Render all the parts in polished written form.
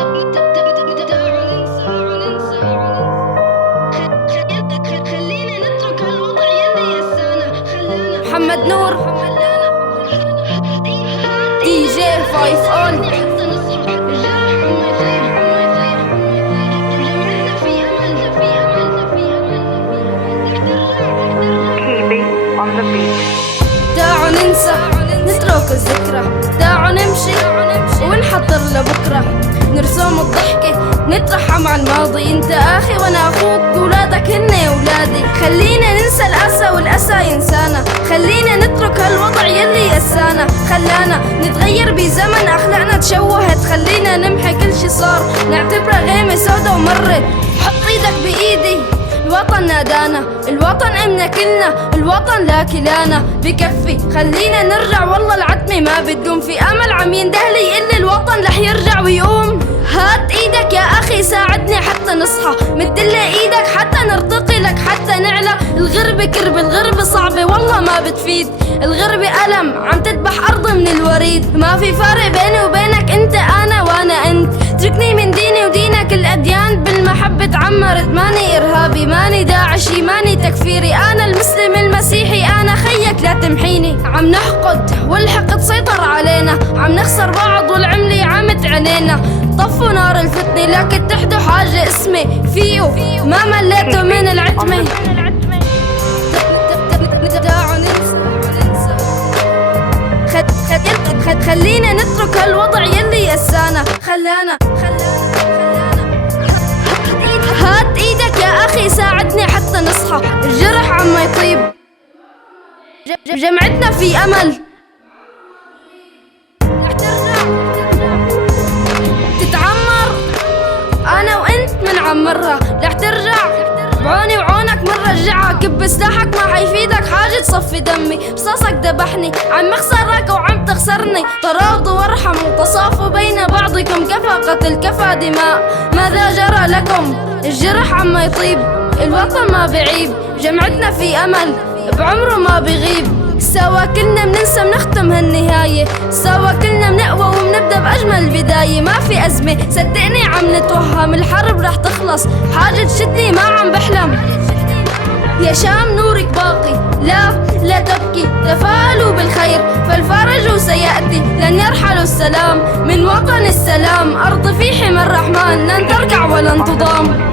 محمد نور دي جي 5 اون. دعوا ننسى نترك الذكرى، دعوا نمشي ونحضر لبكرة، نرسم الضحكة نترحم على الماضي. انت اخي وانا اخوك، ولادك هن اولادي. خلينا ننسى الاسى والاسى ينسانا، خلينا نترك هالوضع يلي يسانا. خلانا نتغير بزمن اخلاقنا تشوهت، خلينا نمحي كل شي صار نعتبره غيمة سودا ومرت. حط ايدك بايدي، الوطن نادانا، الوطن امنا كلنا، الوطن لا كلانا. بكفي خلينا نرجع، والله العتمة ما بتدوم. في امل عم يندهلي يقلي الوطن رح يرجع ويقوم. هات ايدك يا اخي ساعدني حتى نصحى، مدلي ايدك حتى نرتقي لك، حتى نعلى. الغربة كرب، الغربة صعبة والله ما بتفيد، الغربة ألم عم تذبح أرض من الوريد. ما في فرق بيني وبينك، انت انا وانا انت. تركني من ديني ودينك، الأديان بالمحبة تعمرت. ماني إرهابي، ماني داعشي، ماني تكفيري، أنا المسلم المسيحي، أنا خيك لا تمحيني. عم نحقد والحقد سيطر علينا، عم نخسر بعض والعملة عمت عينينا. طفوا نار الفتنة لكن تحدوا حاجة اسمي فيو، ما مليتوا من العتمة. خلينا نترك هالوضع يلي يسانا. خلانا هات ايدك يا اخي ساعدني حتى نصحى، الجرح عم يطيب، جمعتنا في امل. تتعمر انا وانت منعمرها، رح ترجع بعوني وعونك منرجعها. كب سلاحك ما حيفيدك حاجة تصفي دمي، رصاصك دبحني، عم اخسرك وعم تخسرني. تراضوا وارحموا، تصافوا بين بعضكم، كفى قتل كفى دماء، ماذا جرى لكم؟ الجرح عم يطيب، الوطن ما بعيب، جمعتنا في امل بعمره ما بغيب. سوا كلنا مننسى منختم هالنهاية، سوا كلنا منقوى ومنبدأ بأجمل بداية. ما في أزمة صدقني عم نتوهم، الحرب رح تخلص، حاجة تشدني ما عم بحلم. يا شام نورك باقي، لا تبكي، تفاءلوا بالخير فالفرج سيأتي. لن يرحل السلام من وطن السلام، أرض في حمى الرحمن لن تركع ولن تضام.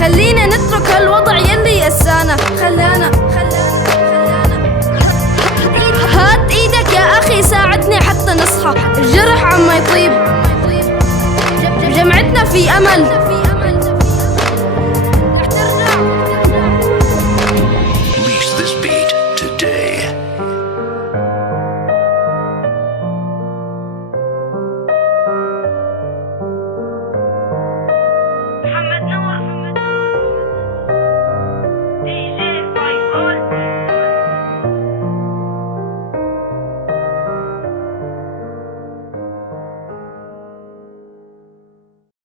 خلينا نترك هالوضع يلي يسانا. خلانا هات ايدك يا اخي ساعدني حتى نصحى، الجرح عم يطيب، جمعتنا في امل.